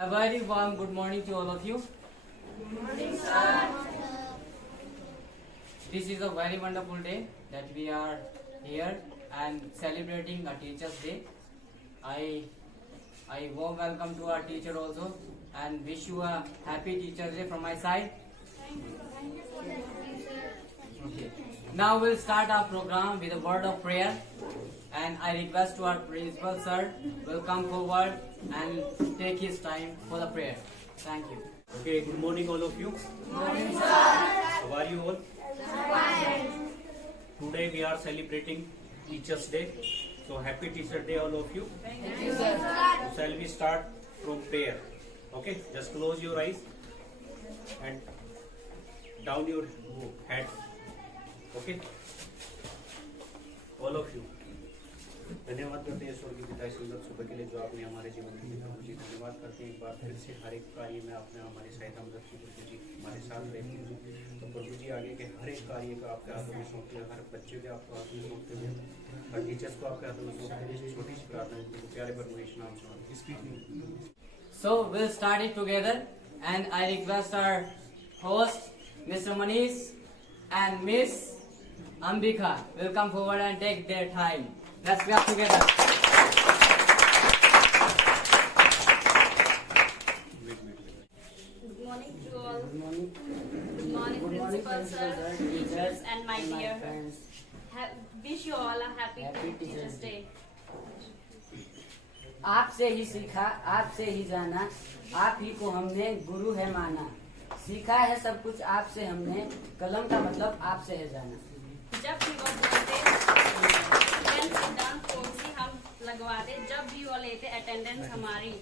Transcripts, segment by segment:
A very warm good morning to all of you. Good morning, sir. This is a very wonderful day that we are here and celebrating a Teacher's Day. I warm welcome to our teacher also and wish you a happy Teacher's Day from my side. Okay. Now we'll start our program with a word of prayer, and I request to our principal sir will come forward and take his time for the prayer. Thank you. Okay, good morning all of you. Good morning, sir. How are you all? Fine. Today we are celebrating Teachers Day. So happy Teacher Day all of you. Thank you, sir. So shall we start from prayer? Okay, just close your eyes and down your head. Okay, all of you. धन्यवाद करते हैं ईश्वर की पिता इस सुंदर सुबह के लिए जो आपने हमारे जीवन में दिया। मुझे धन्यवाद करते हैं एक बार फिर से हर एक कार्य में आपने हमारी सहायता मदद की। प्रभु जी हमारे साथ रहते हैं, तो प्रभु जी आगे के हर एक कार्य को आपके हाथों में सौंपते हैं, हर बच्चे को आपके हाथ में सौंपते हैं, हर टीचर्स को आपके हाथों में सौंपते हैं। छोटी सी प्रार्थना है प्यारे परमेश्वर नाम से। So we'll start it together, and I request our host, Mr. Manish and Miss Ambika will come forward and take their time. Let's clap together. Good morning to all. Good morning, principal sir, teachers, and my dear. Wish you all a happy Teachers Day. आपसे ही सीखा, आपसे ही जाना, आप ही को हमने गुरु है माना। सीखा है सब कुछ आपसे हमने, कलम का मतलब आपसे है जाना। जब भी वो बोलते हम लगवाते, जब भी वो लेते अटेंडेंस हमारी।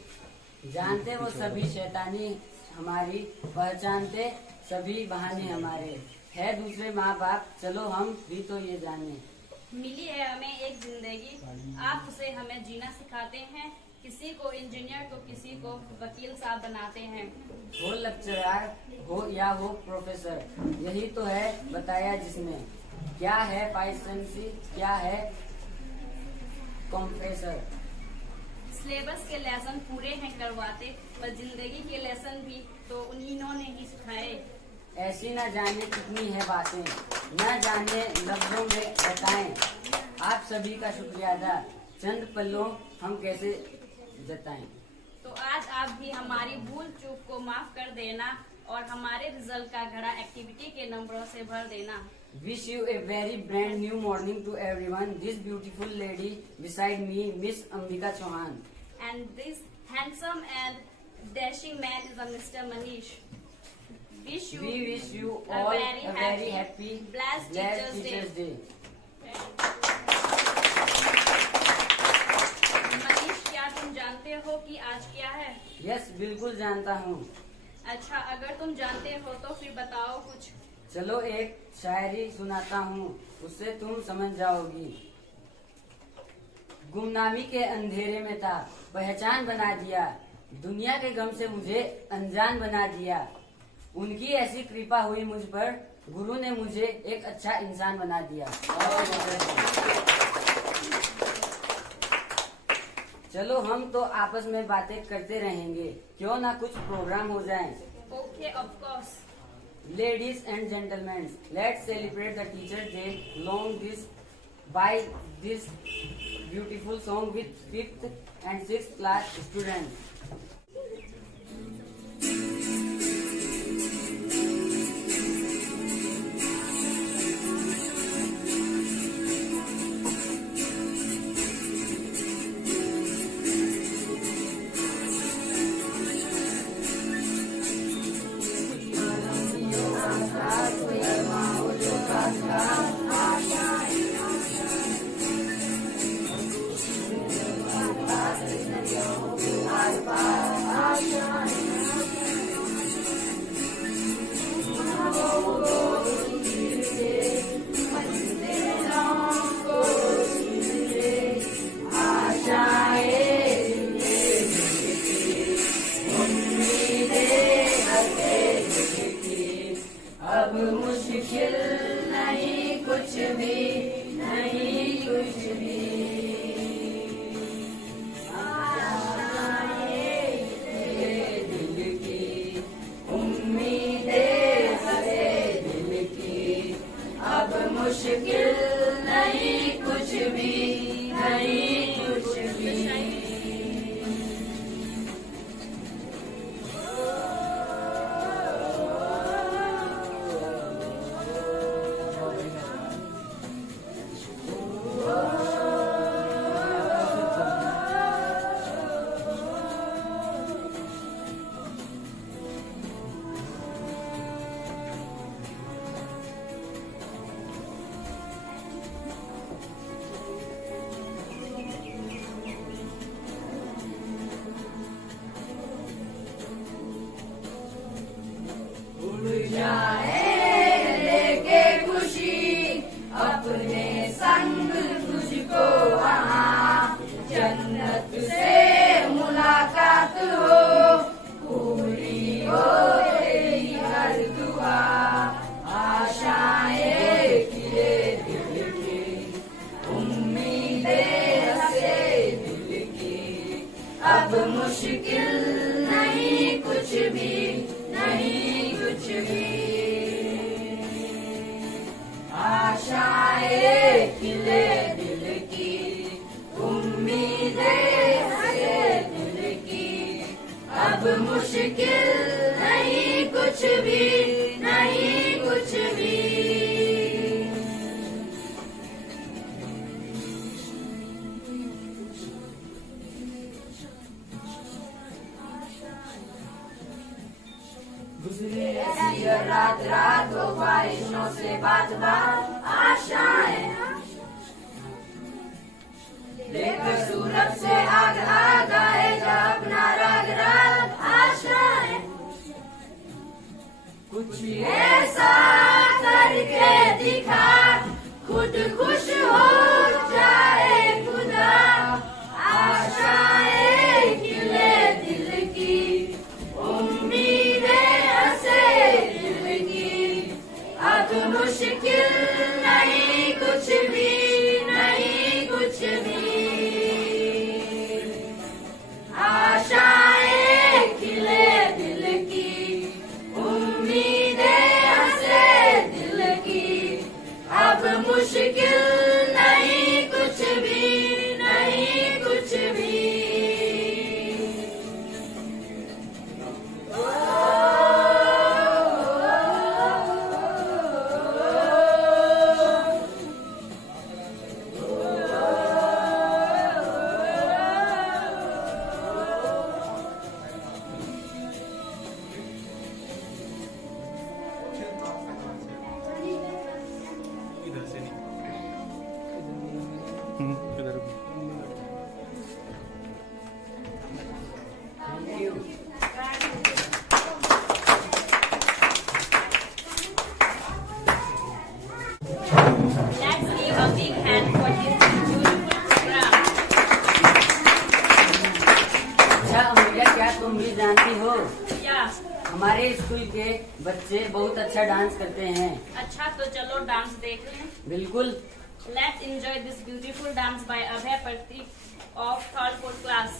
जानते वो सभी शैतानी हमारी, पहचानते सभी बहाने हमारे। है दूसरे माँ बाप, चलो हम भी तो ये जाने। मिली है हमें एक जिंदगी, आप उसे हमें जीना सिखाते हैं। किसी को इंजीनियर तो किसी को वकील साहब बनाते हैं। हो लेक्चरर हो या हो प्रोफेसर, यही तो है बताया जिसमें। क्या है पाइसेंसी, क्या है कंप्रेसर। सिलेबस के लेसन पूरे हैं करवाते, पर जिंदगी के लेसन भी तो उन्हीं ने ही सिखाए। ऐसी न जाने कितनी है बातें, न जाने लफ्जों में बताएं। आप सभी का शुक्रिया अदा, चंद पलों हम कैसे जताएं। तो आज आप भी हमारी भूल चूक को माफ कर देना और हमारे रिजल्ट का घड़ा एक्टिविटी के नंबरों से भर देना। Wish you a very brand new morning to everyone. This beautiful lady beside me, Miss Ambika Chauhan. And this handsome and dashing man is a Mr. Manish. We wish you all a very happy, blessed Teachers Day. Manish, क्या तुम जानते हो कि आज क्या है? Yes, बिल्कुल जानता हूँ। अच्छा, अगर तुम जानते हो तो फिर बताओ कुछ। चलो एक शायरी सुनाता हूँ, उससे तुम समझ जाओगी। गुमनामी के अंधेरे में था, पहचान बना दिया। दुनिया के गम से मुझे अनजान बना दिया। उनकी ऐसी कृपा हुई मुझ पर, गुरु ने मुझे एक अच्छा इंसान बना दिया। चलो हम तो आपस में बातें करते रहेंगे, क्यों ना कुछ प्रोग्राम हो जाए। Okay, of course. Ladies and gentlemen, let's celebrate the Teachers Day along this by this beautiful song with 5th and 6th class students. Bye. भी नहीं कुछ भी। आशाएं खिले दिल की, उम्मीदें हंसे दिल की, अब मुश्किल नहीं कुछ भी, नहीं कुछ भी। गुजरी ऐसी रात रात वो ख्वाहिशों से बात बात, आशाएं लेकर सूरत से आग आग आएगा अपना राग राग। आशाएं कुछ ऐसा करके दिखा, खुद खुश हो जाए खुदा। आशाएं खिले दिल की, उम्मीदें हंसे दिल की, अब मुश्किल नहीं कुछ भी, नहीं कुछ भी। आशाएं खिले दिल की, उम्मीदें हंसे दिल की, अब मुश्किल नहीं कुछ भी, नहीं कुछ भी। इधर से नहीं। इधर Let's give a big hand for this beautiful program. अच्छा अमूल्य, क्या तुम भी जानती हो Yeah. हमारे स्कूल के बच्चे बहुत अच्छा डांस करते हैं। अच्छा तो चलो डांस देख लें। बिल्कुल। Let's enjoy this beautiful dance by Abhay Pratik of 3rd 4th class.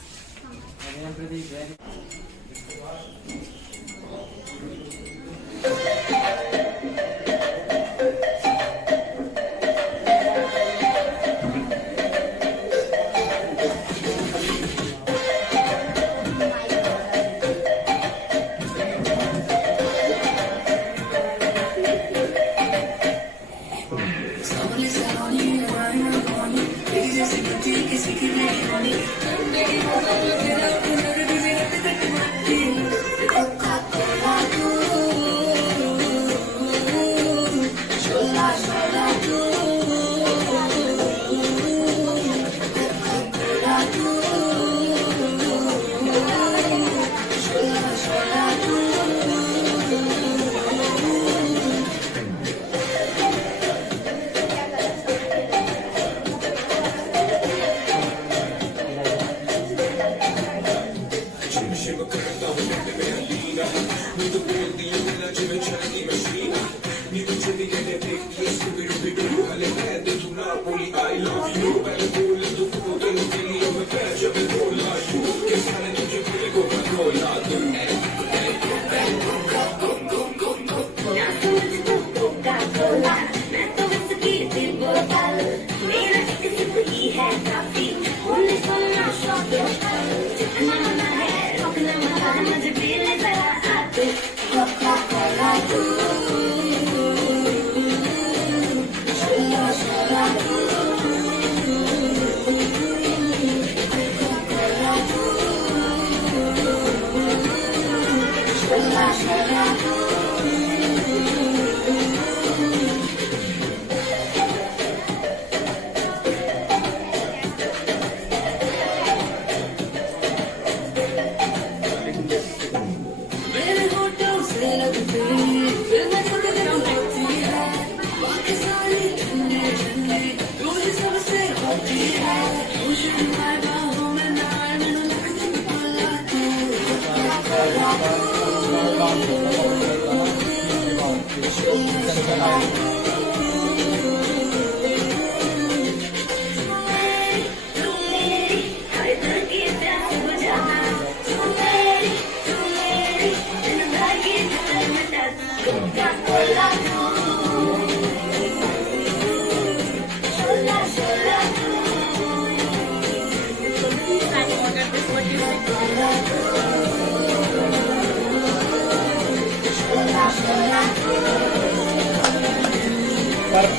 Let's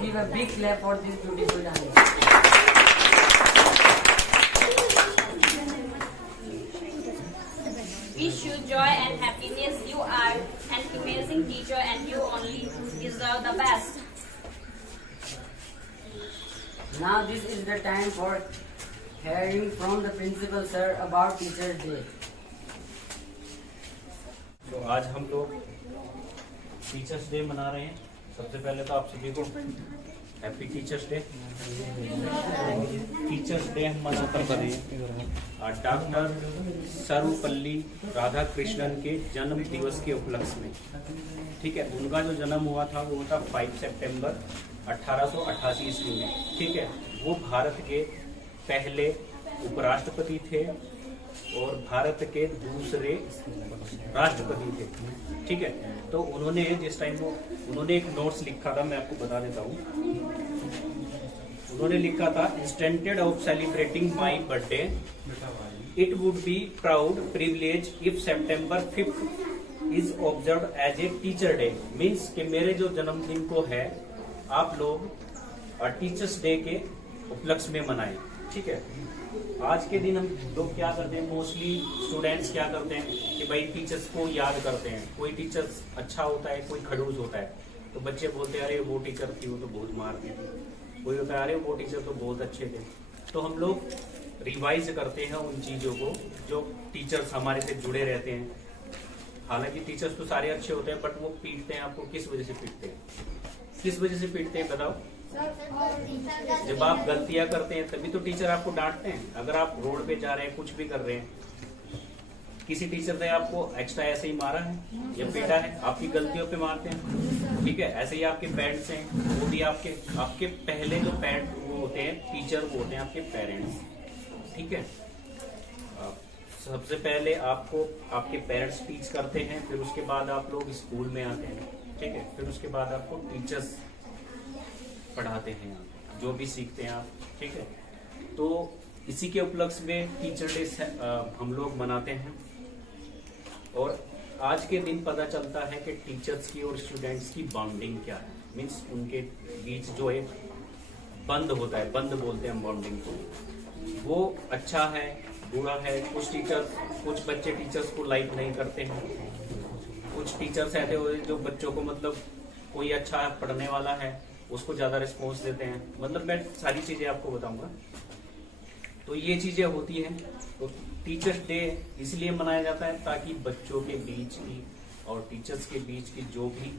give a big clap for this beautiful dance. Wish you joy and happiness. You are an amazing teacher and you only deserve the best. Now this is the time for hearing from the principal sir about Teachers Day. तो आज हम लोग teachers day मना रहे हैं। सबसे पहले तो आप सभी को happy teachers day. Teachers day हम मना कर रहे हैं डॉक्टर सर्वपल्ली राधाकृष्णन के जन्म दिवस के उपलक्ष्य में। ठीक है, उनका जो जन्म हुआ था वो था 5 सितंबर 1888 ईस्वी में। ठीक है, वो भारत के पहले उपराष्ट्रपति थे और भारत के दूसरे राष्ट्रपति थे। ठीक है, तो उन्होंने जिस टाइम उन्होंने एक नोट्स लिखा था, मैं आपको बता देता हूँ। उन्होंने लिखा था, instead of celebrating my birthday it would be proud privilege if September 5th is observe as a teacher day. Means कि मेरे जो जन्मदिन को है आप लोग टीचर्स डे के उपलक्ष्य में मनाएं। ठीक है, आज के दिन हम लोग क्या करते हैं, मोस्टली स्टूडेंट्स क्या करते हैं कि भाई टीचर्स को याद करते हैं। कोई टीचर्स अच्छा होता है, कोई खड़ूस होता है, तो बच्चे बोलते हैं अरे वो टीचर थी वो तो बहुत मारती थी। कोई होता है अरे वो टीचर तो बहुत अच्छे थे। तो हम लोग रिवाइज करते हैं उन चीजों को जो टीचर्स हमारे से जुड़े रहते हैं। हालांकि टीचर्स तो सारे अच्छे होते हैं, बट वो पीटते हैं आपको। किस वजह से पीटते हैं? किस वजह से पीटते हैं बताओ? जब आप गलतियां करते हैं तभी तो टीचर आपको डांटते हैं। अगर आप रोड पे जा रहे हैं, कुछ भी कर रहे हैं, किसी टीचर ने आपको एक्स्ट्रा ऐसे ही मारा है या पीटा है, आपकी गलतियों पे मारते हैं। ठीक है, ऐसे ही आपके पेरेंट्स हैं, वो भी आपके पहले जो पेरेंट वो होते हैं टीचर, वो होते हैं आपके पेरेंट्स। ठीक है, सबसे पहले आपको आपके पेरेंट्स टीच करते हैं, फिर उसके बाद आप लोग स्कूल में आते हैं। ठीक है, फिर उसके बाद आपको टीचर्स पढ़ाते हैं, जो भी सीखते हैं आप। ठीक है, तो इसी के उपलक्ष्य में टीचर डे हम लोग मनाते हैं। और आज के दिन पता चलता है कि टीचर्स की और स्टूडेंट्स की बॉन्डिंग क्या है। मीन्स उनके बीच जो एक बंद होता है, बंद बोलते हैं हम बॉन्डिंग को, वो अच्छा है बुरा है। कुछ बच्चे टीचर्स को लाइक नहीं करते हैं। कुछ टीचर्स ऐसे होते जो बच्चों को मतलब कोई अच्छा पढ़ने वाला है उसको ज्यादा रिस्पॉन्स देते हैं। मतलब मैं सारी चीजें आपको बताऊंगा। तो ये चीजें होती हैं। तो टीचर्स डे इसलिए मनाया जाता है ताकि बच्चों के बीच की और टीचर्स के बीच की जो भी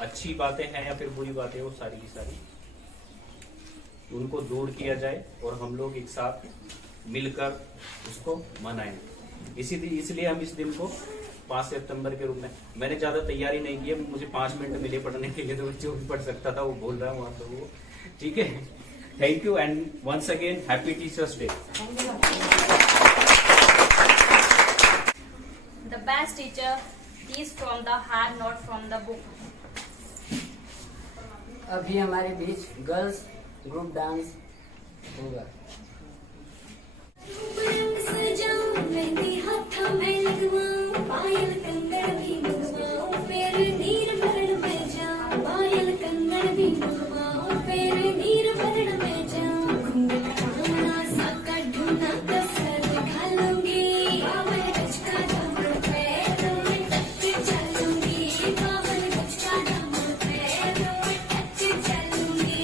अच्छी बातें हैं या फिर बुरी बातें, वो सारी की सारी उनको दूर किया जाए और हम लोग एक साथ मिलकर उसको मनाएं। इसलिए हम इस दिन को 5 सितंबर के रूप में, मैंने ज्यादा तैयारी नहीं की है, मुझे 5 मिनट मिले पढ़ने के लिए, तो जो भी पढ़ सकता था वो बोल रहा हूँ आप लोगों को। ठीक है, thank you and once again happy teachers day. The best teacher is from the heart, not from the book. अभी हमारे बीच गर्ल्स ग्रुप डांस होगा। रंग सजाऊं, मेहंदी हाथों में लगवाऊं, पायल कंगन भी मंगवाऊं, फिर नीर भरण में जाऊं, पायल कंगन भी मंगवाऊं, फिर नीर भरण में जाऊं, घूंघट खाना साका ढूंढना कसर दिखा लूंगी, बावन गज का दामन पैरों में टच चलूंगी, बावन गज का दामन पैरों में टच चलूंगी।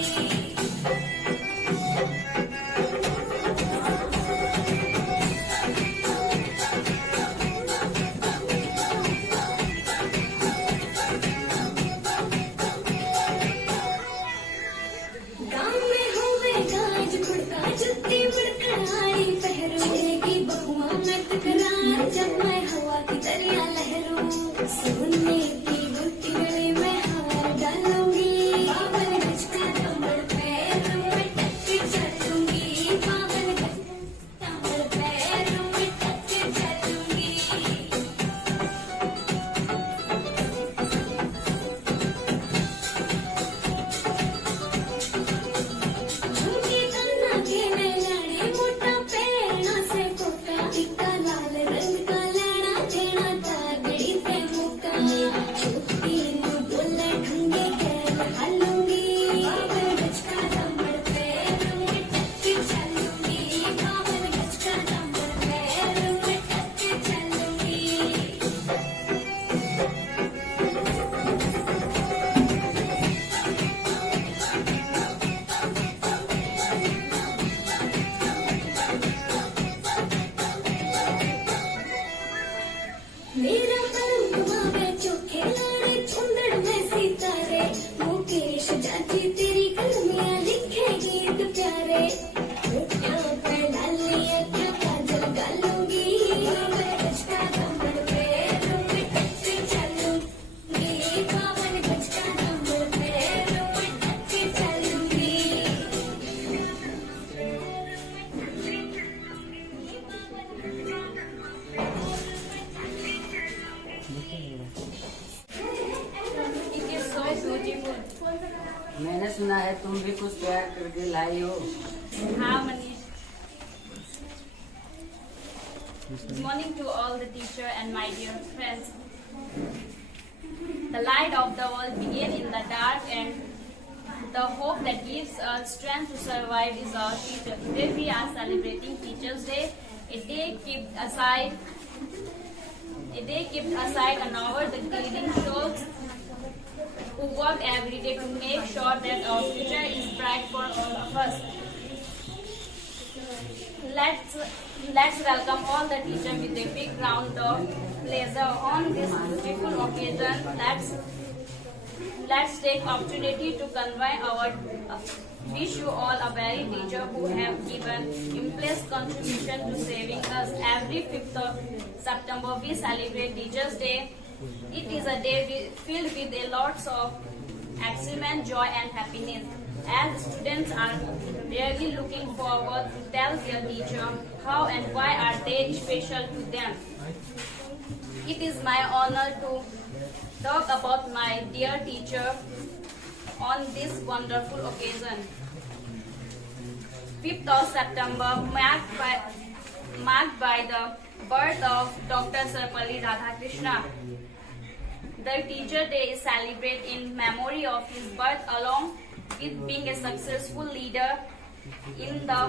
सुना है तुम भी कुछ तैयार करके लाई हो। हाँ Manish. Good morning to all the teacher and my dear friends. The light of the world begins in the dark, and the hope that gives us strength to survive is our teacher. Today we are celebrating Teachers' Day, a day kept aside an hour the leading souls who work every day to make sure that our future is bright for all of us. Let's welcome all the teachers with a big round of applause on this beautiful occasion. Let's take opportunity to convey our wish you all a very teacher who have given immense contribution to saving us. Every 5th of September we celebrate Teachers' Day. It is a day filled with a lots of excitement, joy and happiness. As students are really looking forward to tell their teacher how and why are they special to them. It is my honor to talk about my dear teacher on this wonderful occasion. 5th of September marked by the birth of Dr. Sarvapalli Radhakrishna. The Teacher Day is celebrated in memory of his birth, along with being a successful leader in the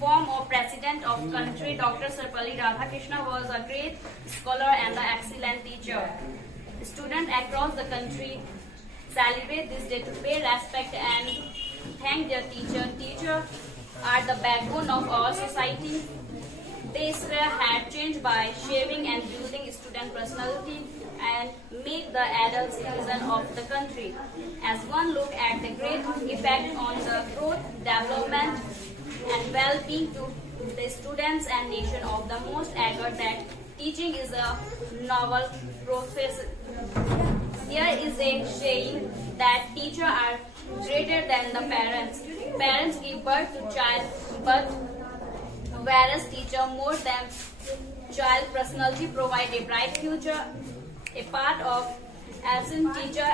form of President of country. Dr. Sarvapalli Radhakrishna was a great scholar and an excellent teacher. Students across the country celebrate this day to pay respect and thank their teacher. Teachers are the backbone of our society. They had changed by shaping and building student personality and make the adult citizen of the country. As one look at the great effect on the growth, development and well-being to the students and nation of the most agree that teaching is a novel profession. There is a saying that teachers are greater than the parents. Parents give birth to child, but whereas teacher more than child personality provide a bright future. A part of absent teacher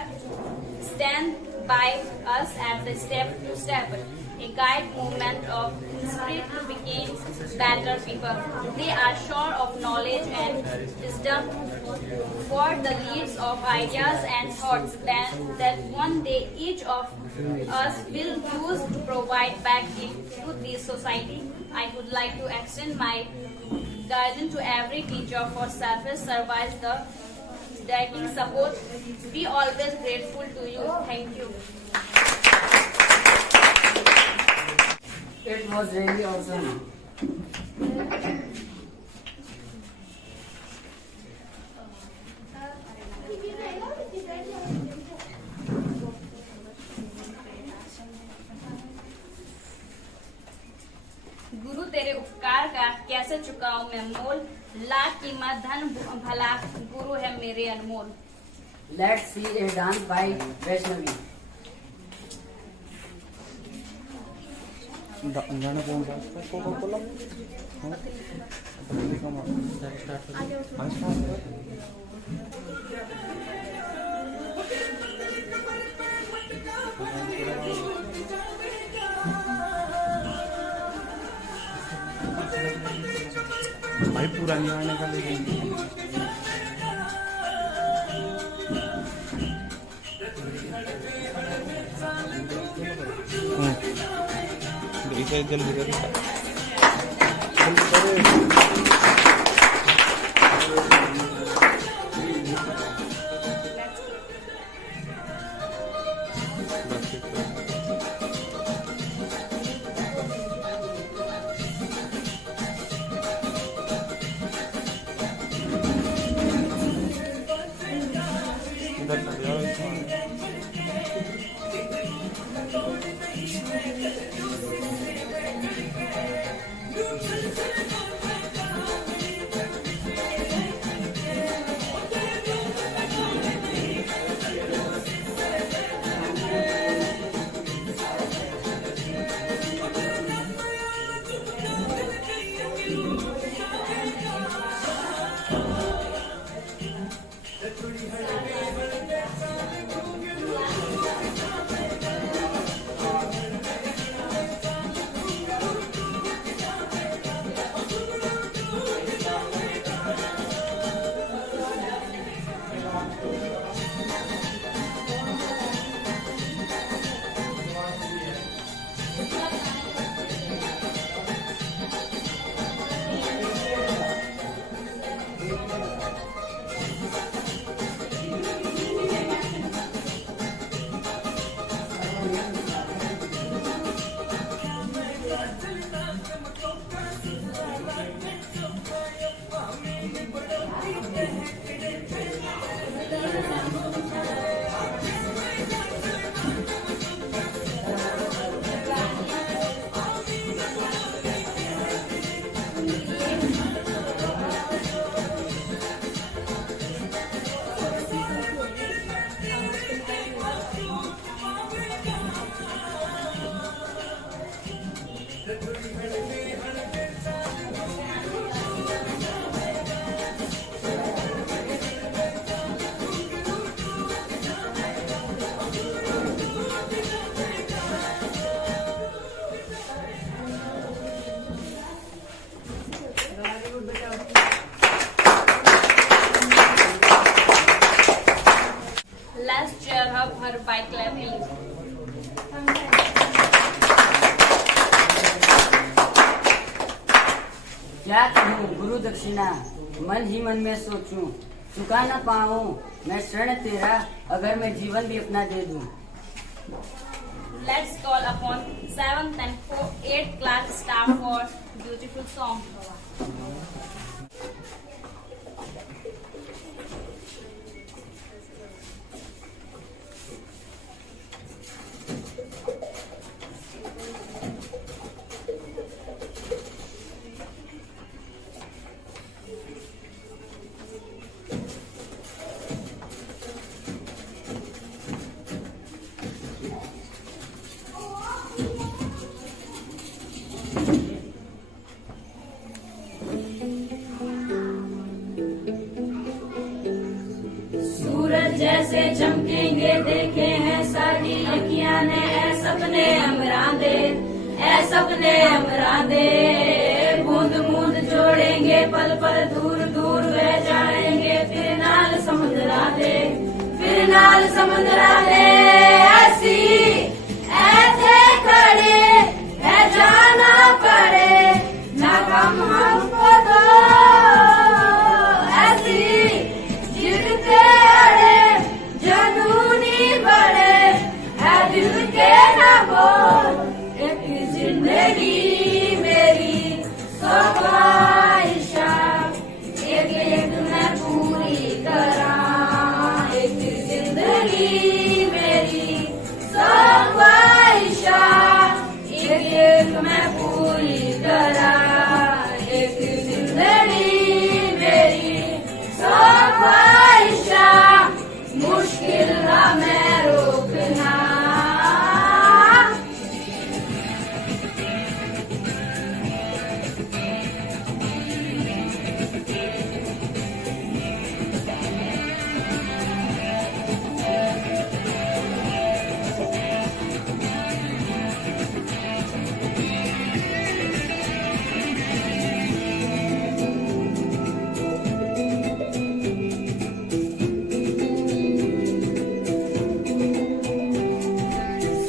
stand by us at the step to step. A guide movement of spirit to become better people. They are sure of knowledge and wisdom for the leads of ideas and thoughts that one day each of us will use to provide back to the society. I would like to extend my guidance to every teacher for selfish service the dating support. Be always grateful to you. Thank you. It was really awesome. गुरु तेरे उपकार का कैसे चुकाऊं मैं मोल, लाख कीमत धन भला गुरु है मेरे अनमोल. Let's see a dance by Vaishnavi. गाना कौन सा है? कोका-कोला? हाँ? पतली का स्टार्ट कर। हाँ, स्टार्ट कर। भाई पुरानी गाने का लेकिन इसे जल्दी कर Let's cheer up her by clapping. क्या कहूँ गुरु दक्षिणा, मन ही मन में सोचूं, चुका न पाऊं मैं शरण तेरा, अगर मैं जीवन भी अपना दे दूं। Let's call upon 7th and 8th class staff for beautiful song. सूरज जैसे चमकेंगे देखे हैं सारी अखियां ने, ऐ सपने अमरादे, बूंद बूंद जोड़ेंगे पल पल दूर दूर बह जाएंगे, फिर नाल समुद्रा दे ऐसी ऐसे खड़े है जाना पड़े ना कम हमको तो ऐसी जिद अड़े जनूनी बड़े है दिल के ना बोल, एक जिंदगी मेरी सौ ख्वाहिशा एक एक मैं पूरी करा, एक जिंदगी मेरी सौ ख्वाहिशा एक एक मैं पूरी करा, एक जिंदगी मेरी सौ ख्वाहिशा मुश्किल ना मैं रोकना।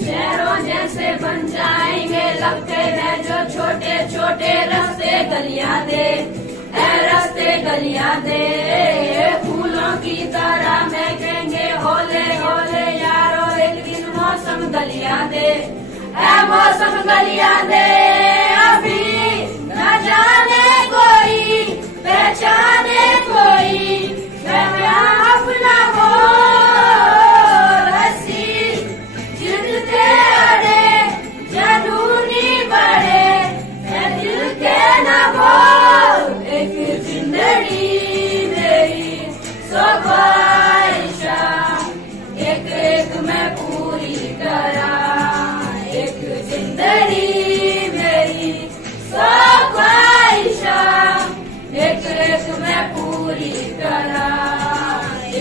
शहरों जैसे बन जाएंगे लगते हैं जो छोटे छोटे रास्ते गलियां दे, ऐ रास्ते गलियां दे, फूलों की तरह महकेंगे होले होले यारो, एक दिन मौसम गलियां दे, ऐ मौसम गलियां दे, अभी न जाने कोई पहचाने कोई मैं अपना हो रसी जिद अड़े जनूनी बड़े है दिल के न बोल, एक जिंदगी मेरी सौ ख्वाहिशा एक एक मैं पूरी करा, एक जिंदगी मेरी सौ ख्वाहिशा एक एक मैं पूरी करा,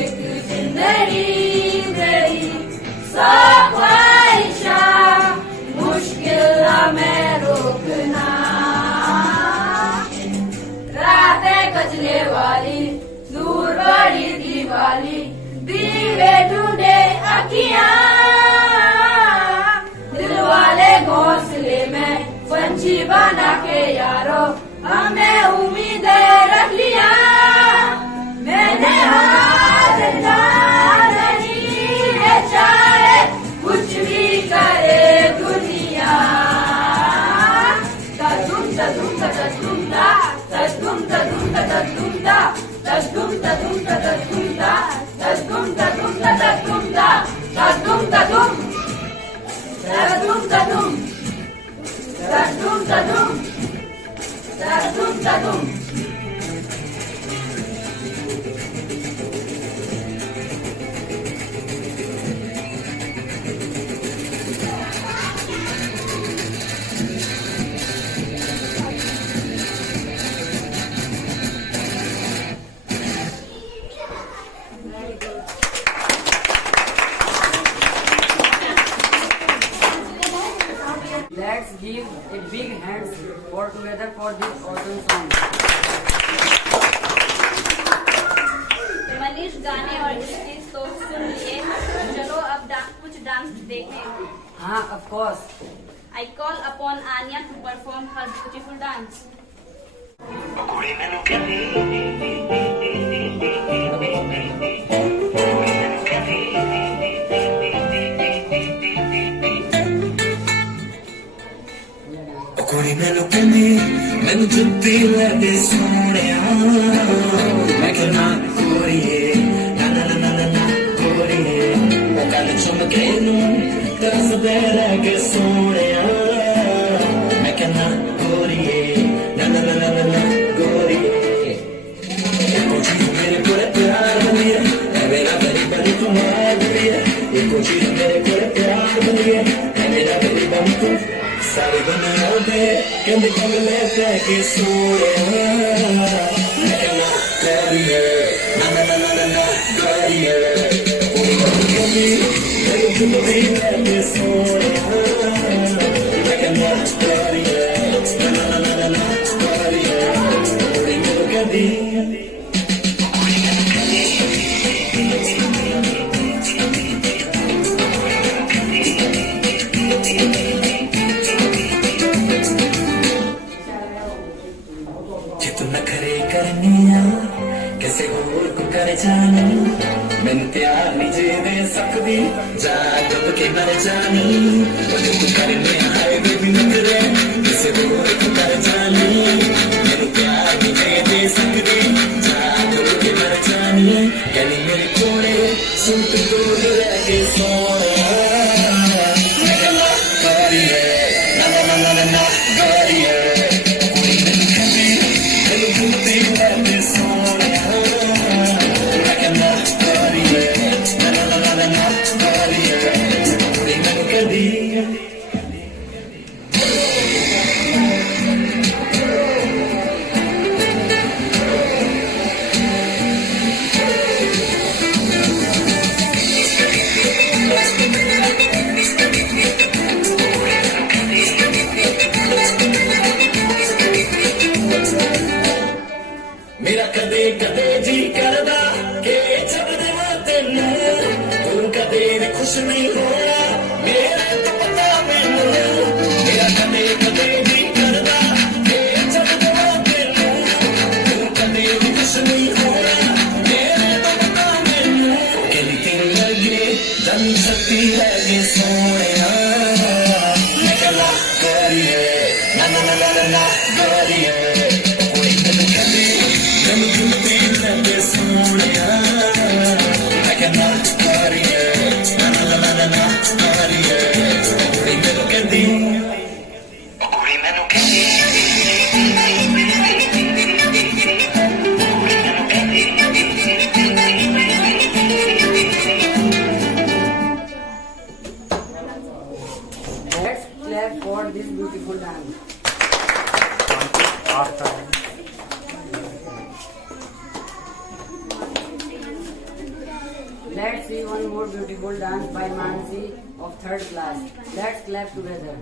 एक जिंदगी मेरी सौ ख्वाहिशा मुश्किल ना मैं रोकना। रातें कचरे वाली दूर बड़ी दीवाली, दीवे ढूंढे अखियां, दिल वाले घोंसले में पंछी बना के यारो हमें उम्मीदें रख लिया, मैंने हाथ नहीं है चाहे कुछ भी करे दुनिया, तदुम तदुम तदुम दा तदुम तदुम तदुम दा तदुम तदुम तदुम दा तदुम तदुम तदुम दा तदुम तदुम तदुम तदुम तदुम तदुम तदुम तदुम। hands for together for this awesome song. Manish गाने और स्पीच तो सुन लिए, चलो अब कुछ डांस देखें। हाँ, of course. I call upon Anya to perform her beautiful dance. कुड़ी मैनू कहनी मैनू जुत्ती लगे सोनिया मैं कहना गोरिए ना ना ना ना ना गोरिए मैं कल चुमके नू दस दे लगे सोनिया मैं कहना गोरिए ना ना ना ना ना गोरिए कुछ मेरे कोले प्यार बनिए है मेरा बड़ी बड़ी तुम्हारा बनिए ये कुछ मेरे कोले प्यार बनिए है मेरा बड़ी बड़ी तुम सारी दुनिया में कहते कमले के सोए मैं कहना गोरिए ना ना ना ना ना गोरिए कभी मेरे दिल में के सोए मैं कहना गोरिए ना ना ना ना ना गोरिए गोरी मेरे कभी कैसे होर को कर जानी मैंने प्यार निजे दे सकती जा जब के मर जानी जो तू करने आए भी नखरे कैसे होर को कर जानी मैंने प्यार निजे दे सकती जा जब के मर जानी कहनी मेरे कोड़े सूट दूर रह के सोया मैं कहना गोरिए ना ना ना ना ना गोरिए कोई नहीं कहती मैंने जुल्ती लगे सोया मेरा कदे कदे जी करदा के छड़ देवा तेनू तू कदे भी खुश नहीं होया मेरा तो पता मैनू मेरा कदे कदे जी करदा के छड़ देवा तेनू तू कदे भी खुश नहीं होया मेरा तो पता मैनू कहनी तेरे लगे जन शक्ति लगे सोया मैं कहना गोरिए ना ना ना ना ना गोरिए मैनू जुल्ती लगे सोनिया मैं कहना गोरिए ना ना ना ना ना गोरिए कुड़ी मैनू कहंदी कुड़ी मैनू कहंदी Let's clap for this beautiful dance. Let's see one more beautiful dance by Mansi of 3rd class. Let's clap together.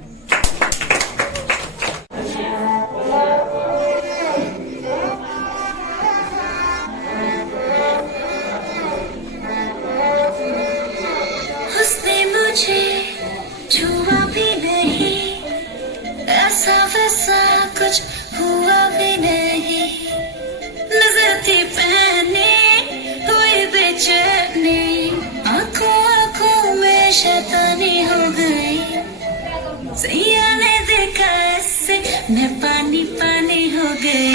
उसने मुझे छुआ भी नहीं ऐसा वैसा कुछ हुआ भी नहीं नजर थी पहने हुई बेचैनी आंखों आंखों में शैतानी हो गई सैया ने देखा ऐसे मैं पानी पानी हो गई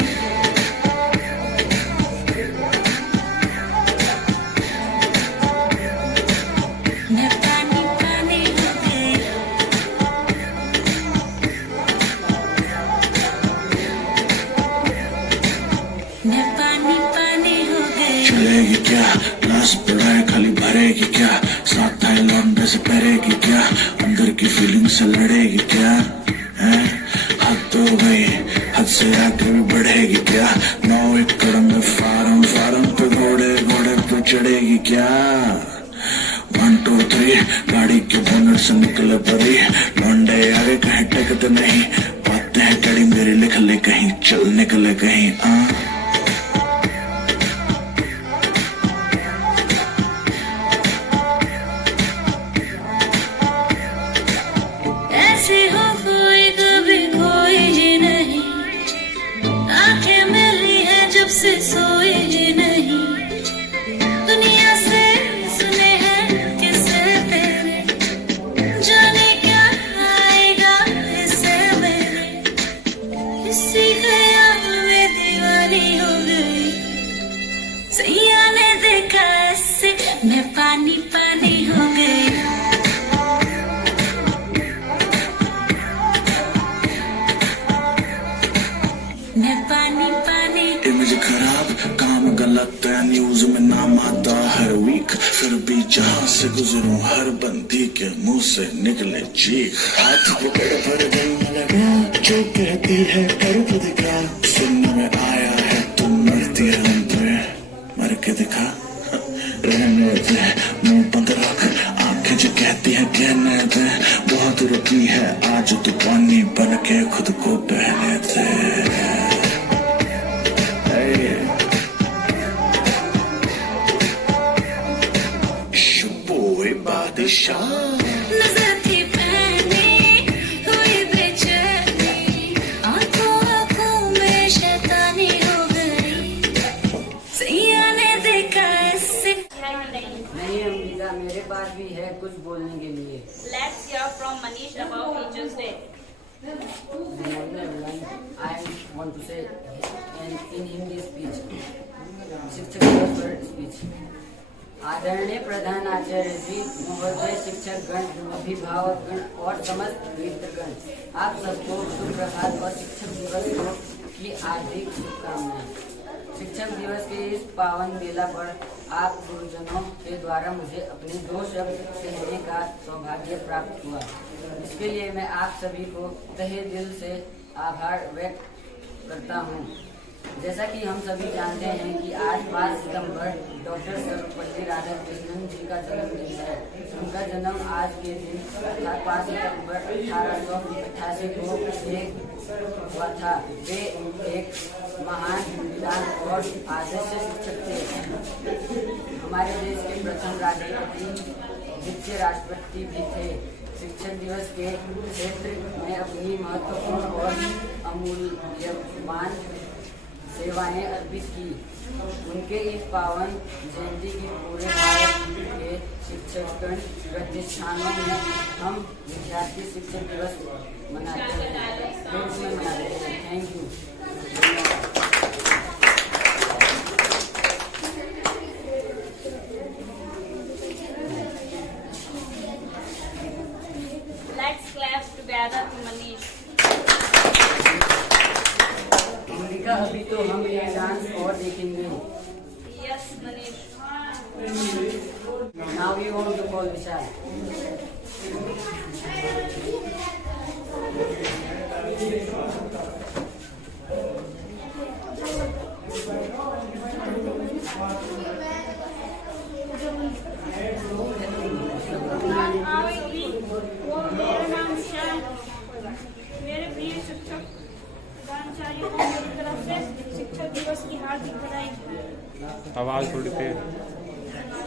मैं पानी पानी हो गई मैं पानी पानी हो गई चलेगी क्या लाश पड़ा है खाली भरेगी क्या साथ थाईलैंड से करेगी क्या अंदर की फीलिंग से लड़ेगी क्या हैं हद तो गई हद से आगे भी बढ़ेगी क्या 9 एकड़ में फार्म फार्म पे घोड़े घोड़े पे चढ़ेगी क्या 1 2 3 गाड़ी के बोनट से निकले पड़ी लौंडे आगे कहीं टेकते नहीं बात कहते हैं कड़ी मेरे लिख ले कहीं चल निकले कहीं ऐसे हो कोई कभी कोई ही नहीं, आंखें मिली है जब से सोई ही नहीं, दुनिया से सुने हैं किसे तेरे, जाने क्या आएगा इससे मेरे, किसी ख्याल में दीवानी हो गई, सैया ने देखा ऐसे मैं पानी पानी हो गई। इमेज खराब काम गलत है न्यूज में नाम आता हर वीक, फिर भी जहां से गुजरूं हर बंदी के मुंह से निकले चीख, हाथ पकड़ पर दिल न लगा जो कहती है कर तो दिखा, सुनने में आया है तुम मरती है हम पे मर के दिखा, रहने दे मुंह बंद रख आंखें जो कहती है कहने दे, बहुत रुकी है आज तू पानी बन के खुद को बहने दे। नजर थी पहनी हुई बेचैनी, आंखों आंखों में शैतानी हो गई, सैया ने देखा ऐसे। नहीं अंबिका, मेरे पास भी है कुछ बोलने के लिए। Let's hear from Manish about Teachers Day. I want to say in Hindi speech, शिक्षक दिवस पर स्पीच। आदरणीय प्रधान आचार्य जी महोदय, शिक्षक गण, अभिभावक गण और समस्त मित्रगण, आप सबको सुप्रभात और शिक्षक दिवस की हार्दिक शुभकामनाएं। शिक्षक दिवस के इस पावन बेला पर आप गुरुजनों के द्वारा मुझे अपने 2 शब्द कहने का सौभाग्य प्राप्त हुआ। इसके लिए मैं आप सभी को तहे दिल से आभार व्यक्त करता हूँ। जैसा कि हम सभी जानते हैं कि आज 5 सितंबर डॉक्टर सर्वपल्ली राधाकृष्णन जी का जन्मदिन है। उनका जन्म आज के दिन अर्थात 5 सितंबर 1888 को हुआ था। वे एक महान विद्वान और आदर्श शिक्षक थे। हमारे देश के प्रथम राष्ट्रपति, द्वितीय राष्ट्रपति भी थे। शिक्षक दिवस के क्षेत्र में अपनी महत्वपूर्ण और अमूल्यवान सेवाएं अर्पित की। उनके इस पावन जयंती की पूरे भारत के शिक्षकगण प्रतिष्ठानों में हम विद्यार्थी शिक्षक दिवस मनाते हैं। Thank you. Let's clap together to Manish. अभी तो हम ये डांस और देखेंगे। Yes, Manish. Now we want to call Vishal. मेरा नाम विशाल। मेरे प्रिय शिक्षक प्रधानाचार्य को मेरी तरफ से शिक्षक दिवस की हार्दिक बधाई। आवाज थोड़ी तेज।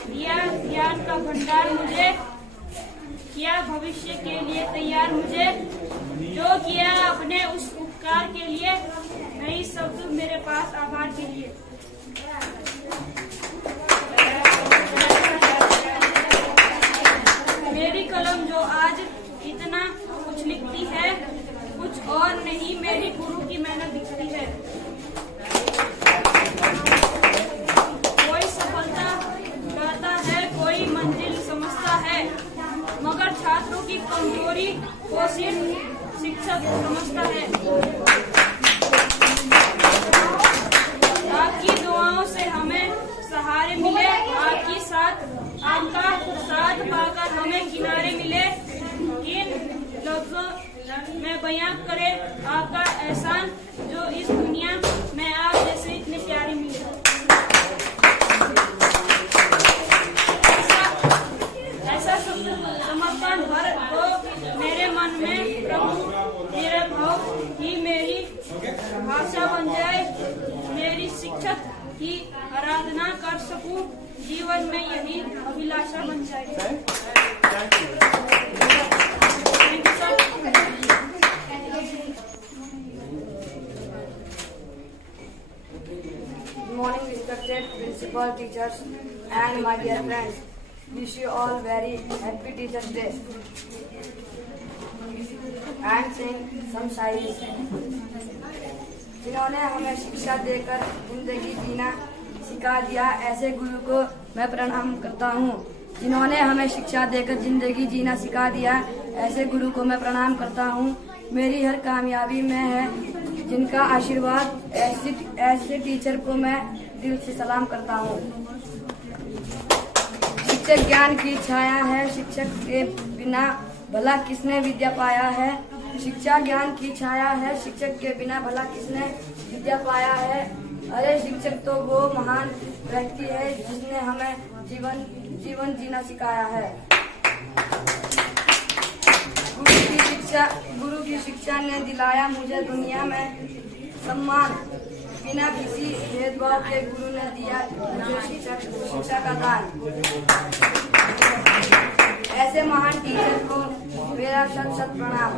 दिया ज्ञान का भंडार मुझे, किया भविष्य के लिए तैयार मुझे, जो किया अपने उस उपकार के लिए, नहीं शब्द मेरे पास आभार के लिए। मेरी कलम जो आज इतना कुछ लिखती है, कुछ और नहीं मेरी गुरु की मेहनत दिखती है। कोई सफलता चाहता है, कोई मंजिल समझता है, मगर छात्रों की कमजोरी को सिर्फ शिक्षक समझता है। आपकी दुआओं से हमें सहारे मिले, आपका साथ पाकर हमें किनारे मिले। इन लफ्जों में बयां करे आपका एहसान, जो इस दुनिया में आप जैसे इतने प्यारे मिले। ऐसा समर्पण भर हो मेरे मन में, प्रभु मेरे भाव ही आशा बन जाए, मेरी शिक्षक की आराधना कर सकूं, जीवन में यही अभिलाषा बन जाए। Thank you sir. Good morning, respected principal, teachers, and my dear friends. Wish you all very happy Teachers' Day. I am saying some शायरी। जिन्होंने हमें शिक्षा देकर जिंदगी जीना सिखा दिया, ऐसे गुरु को मैं प्रणाम करता हूँ। जिन्होंने हमें शिक्षा देकर जिंदगी जीना सिखा दिया, ऐसे गुरु को मैं प्रणाम करता हूँ। मेरी हर कामयाबी में है जिनका आशीर्वाद, ऐसे टीचर को मैं दिल से सलाम करता हूँ। शिक्षक ज्ञान की छाया है, शिक्षक के बिना भला किसने विद्या पाया है। शिक्षा ज्ञान की छाया है, शिक्षक के बिना भला किसने विद्या पाया है। अरे शिक्षक तो वो महान व्यक्ति है जिसने हमें जीवन जीना सिखाया है। गुरु की शिक्षा ने दिलाया मुझे दुनिया में सम्मान, बिना किसी भेदभाव के गुरु ने दिया मुझे शिक्षा का दान। ऐसे महान टीचर को मेरा शत शत प्रणाम।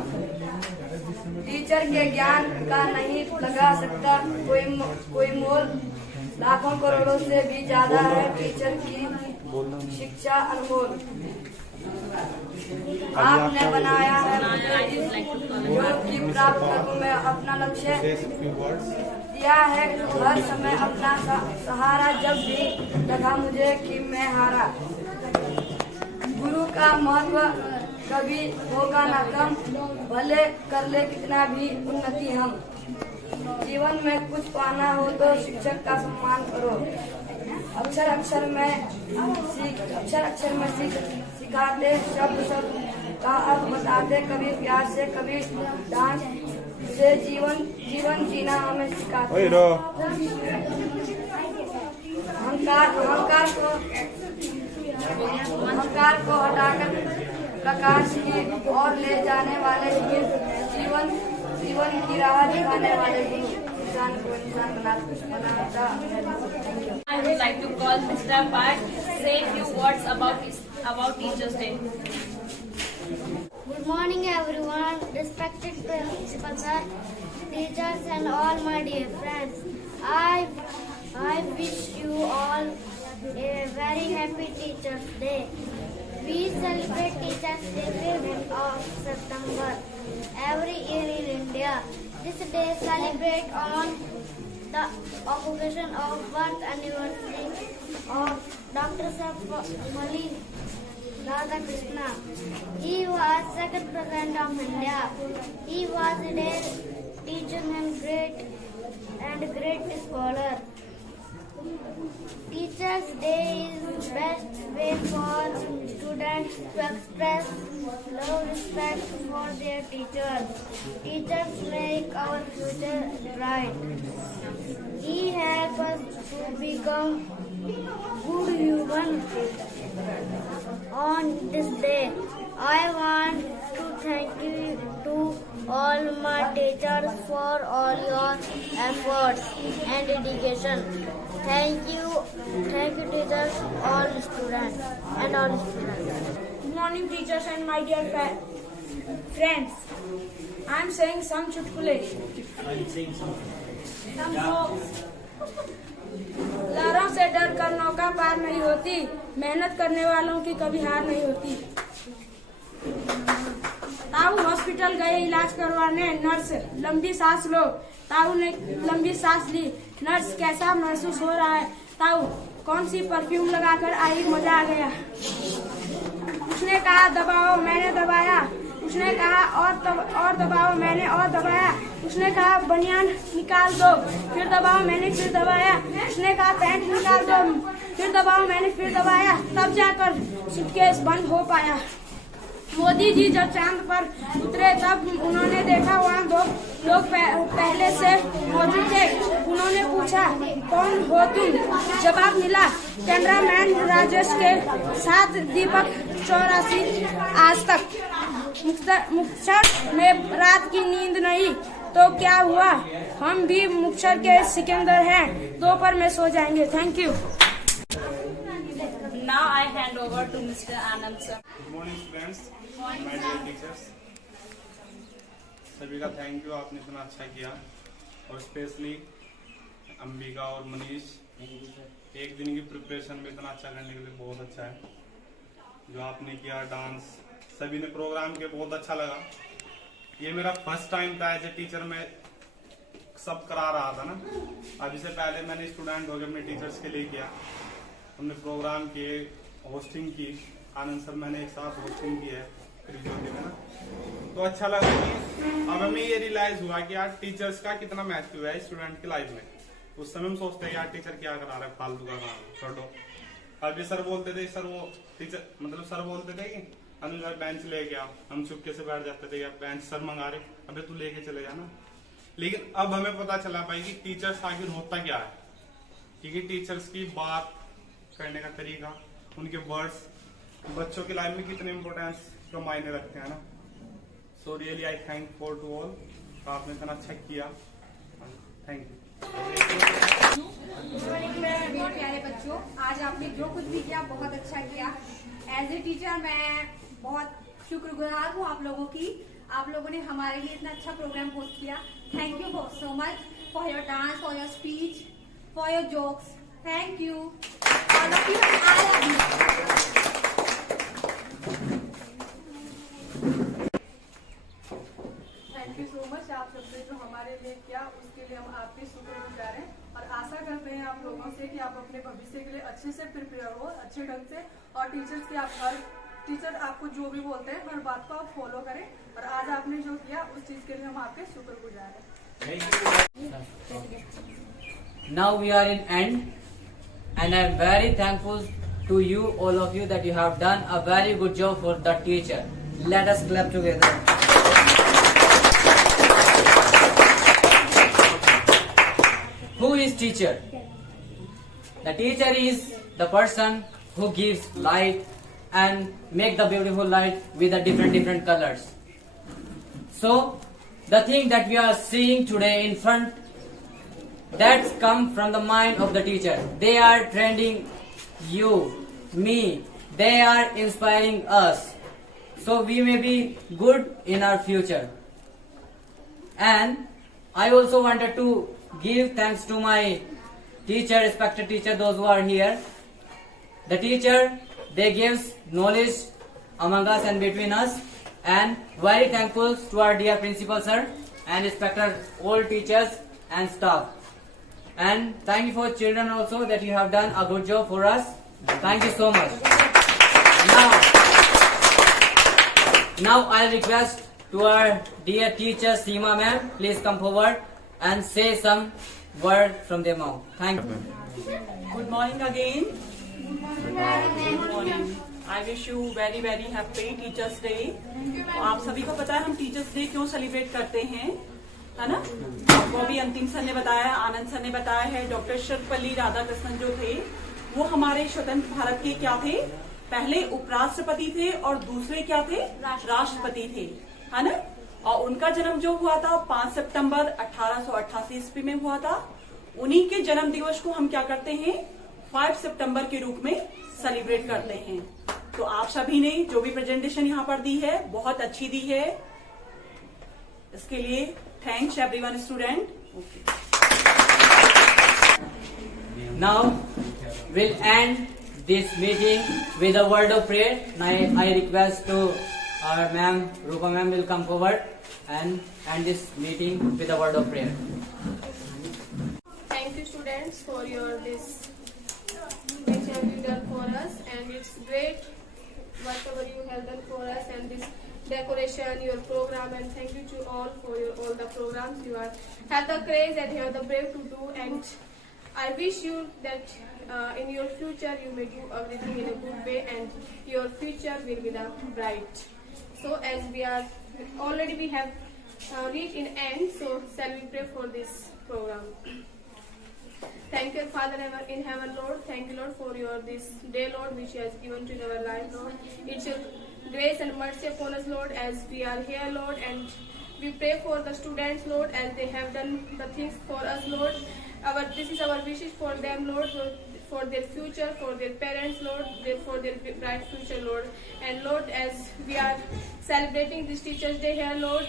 टीचर के ज्ञान का नहीं लगा सकता कोई मोल, लाखों करोड़ों से भी ज्यादा है टीचर की शिक्षा अनमोल। आपने बनाया है योग की प्राप्त करूं मैं अपना लक्ष्य, दिया है हर समय अपना सहारा, जब भी लगा मुझे कि मैं हारा। गुरु का महत्व कभी होगा न कम, भले कर ले कितना भी उन्नति हम। जीवन में कुछ पाना हो तो शिक्षक का सम्मान करो। अक्षर अक्षर में सिखाते, शब्द का अर्थ बताते, कभी प्यार से कभी डांट से जीवन जीना हमें सिखाते। अहंकार को हटाकर प्रकाश की ओर ले जाने वाले जीवन की राह दिखाने वाले इंसान को इंसान बनाता है। I would like to call Mr. Park say a few words about Teachers' Day. Good morning, everyone. Respected principal sir, teachers, and all my dear friends. I wish you all a very happy Teachers' Day. We celebrate Teachers' Day 5th of September every year in India. This day celebrates on the occasion of birth anniversary of Dr. Sarvapalli Radhakrishna. He was second president of India. He was a teacher and great scholar. Teachers' Day is best way for students to express love, respect for their teachers. Teachers make our future bright. He helps us to become good humans. On this day, I want to thank you to all my teachers for all your efforts and dedication. Thank you teachers, all students. Good morning, teachers and my dear friends. I am saying some चुटकुले. लहरों से डर कर नौका पार नहीं होती, मेहनत करने वालों की कभी हार नहीं होती। ताऊ हॉस्पिटल गए इलाज करवाने, नर्स लंबी सांस लो। ताऊ ने लंबी सांस ली। नर्स कैसा महसूस हो रहा है? ताऊ कौन सी परफ्यूम लगाकर आई, मजा आ गया। उसने कहा दबाओ, मैंने दबाया। उसने कहा और दबाओ, मैंने और दबाया। उसने कहा बनियान निकाल दो, फिर दबाओ, मैंने फिर दबाया। उसने कहा पैंट निकाल दो, फिर दबाओ, मैंने फिर दबाया। तब जाकर सूटकेस बंद हो पाया। मोदी जी जब चांद पर उतरे तब उन्होंने देखा वहाँ दो लोग पहले से मौजूद थे। उन्होंने पूछा कौन हो तुम? जवाब मिला कैमरामैन राजेश के साथ दीपक 84 आज तक। मुक्तसर में रात की नींद नहीं, तो क्या हुआ, हम भी मुक्तसर के सिकंदर हैं, दोपहर में सो जाएंगे। Thank you. Now I hand over to Mr. Anand sir. Good morning students, my dear teachers, सभी का थैंक यू, आपने इतना अच्छा किया। और स्पेशली अंबिका और मनीष, एक दिन की प्रिपरेशन में इतना अच्छा करने के लिए बहुत अच्छा है जो आपने किया। डांस सभी ने प्रोग्राम के बहुत अच्छा लगा। ये मेरा फर्स्ट टाइम था एज ए टीचर, मैं सब करा रहा था ना। अब इससे पहले मैंने स्टूडेंट होकर अपने टीचर्स के लिए किया, हमने प्रोग्राम किए, होस्टिंग की। आनंद सर मैंने एक साथ होस्टिंग की है त्रिज्योति में ना, तो अच्छा लगा कि अब हमें ये रियलाइज हुआ कि यार टीचर्स का कितना महत्व है स्टूडेंट की लाइफ में। उस समय हम सोचते हैं यार टीचर क्या करा रहा है, फालतू का काम कर दो। अब ये सर बोलते थे, सर वो टीचर मतलब सर बोलते थे कि अनुज भाई बेंच ले गया, हम चुपके से बैठ जाते थे, यार बेंच सर मंगा रहे, अबे तू लेके चले जा ना। लेकिन अब हमें पता चला भाई कि टीचर्स आखिर होता क्या है, क्योंकि टीचर्स की बात करने का तरीका, उनके वर्ड्स बच्चों की लाइफ में कितने इंपॉर्टेंस का मायने रखते हैं ना। So really I thank for to all, आपने इतना अच्छा किया, थैंक यू। मेरे प्यारे बच्चों, आज आपने जो कुछ भी किया बहुत अच्छा किया। एज ए टीचर मैं बहुत शुक्रगुजार हूँ आप लोगों की। आप लोगों ने हमारे लिए इतना अच्छा प्रोग्राम होस्ट किया। Thank you so much for your dance, for your speech, for your jokes. Thank you. Thank you so much, आप सबने जो हमारे लिए किया उसके लिए हम आपके शुक्रगुजार हैं और आशा करते हैं आप लोगों से कि आप अपने भविष्य के लिए अच्छे से प्रिपेयर हो, अच्छे ढंग से, और टीचर्स की आप हर टीचर आपको जो भी बोलते हैं हर बात को आप फॉलो करें। और आज आपने जो किया उस चीज के लिए हम आपके शुक्रगुजार हैं। Now we are in end, and I am very thankful to you, all of you, that you have done a very good job for the teacher. Let us clap together. Who is teacher? The teacher is the person who gives light and make the beautiful light with the different colors. So the thing that we are seeing today in front, that's come from the mind of the teacher. They are training you, me, they are inspiring us, so we may be good in our future. And I also wanted to give thanks to my teacher, respected teacher, those who are here. The teacher, they gives knowledge among us and between us, and very thankful to our dear principal sir and respected all teachers and staff. And thank you for children also, that you have done a good job for us. Thank you so much. Now I'll request to our dear teacher Seema ma'am, please come forward and say some word from their mouth. Thank you. Good morning again. Good morning. I wish you very very happy Teachers Day. आप सभी को पता है हम teachers day क्यों celebrate करते हैं, है ना? वो भी अंतिम सर ने बताया, आनंद सर ने बताया है। डॉक्टर सर्वपल्ली राधाकृष्णन जो थे वो हमारे स्वतंत्र भारत के क्या थे, पहले उपराष्ट्रपति थे और दूसरे क्या थे, राष्ट्रपति थे, है ना? और उनका जन्म जो हुआ था 5 सितंबर 1888 ईस्वी में हुआ था। उन्हीं के जन्म दिवस को हम क्या करते हैं, 5 सितंबर के रूप में सेलिब्रेट करते हैं। तो आप सभी ने जो भी प्रेजेंटेशन यहाँ पर दी है बहुत अच्छी दी है, इसके लिए thanks everyone student. Now we'll end this meeting with a word of prayer. I request to our ma'am, Rupa ma'am, will come forward and end this meeting with a word of prayer. Thank you students for your this lecture you done for us, and it's great whatever you have done for us, and this decoration, your program, and thank you to all for your all the programs you are have the courage and you have the brave to do, and I wish you that in your future you may do everything in a good way and your future will be the bright. So as we are already we have reached in end, so shall we pray for this program. Thank you, Father in heaven, Lord. Thank you, Lord, for your this day, Lord, which you has given to our life, Lord. It's your grace and mercy upon us, Lord, as we are here, Lord, and we pray for the students, Lord, as they have done the things for us, Lord. This is our wishes for them, Lord, for their future, for their parents, Lord, for their bright future, Lord. And Lord, as we are celebrating this Teachers' Day here, Lord,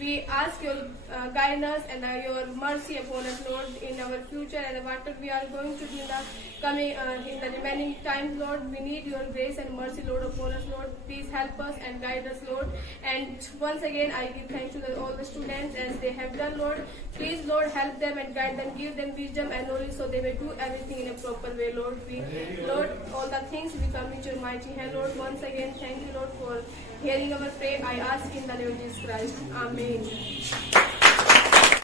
we ask your guidance and your mercy upon us, Lord, in our future and what we are going to do in the coming, in the remaining times, Lord. We need your grace and mercy, Lord, upon us, Lord. Please help us and guide us, Lord. And once again, I give thanks to all the students as they have done, Lord. Please, Lord, help them and guide them, give them wisdom and knowledge so they may do everything in a proper way, Lord. Lord, all the things we come into your mighty hand, Lord. Once again, thank you, Lord, for hearing our prayer. I ask in the name of Jesus Christ. Amen.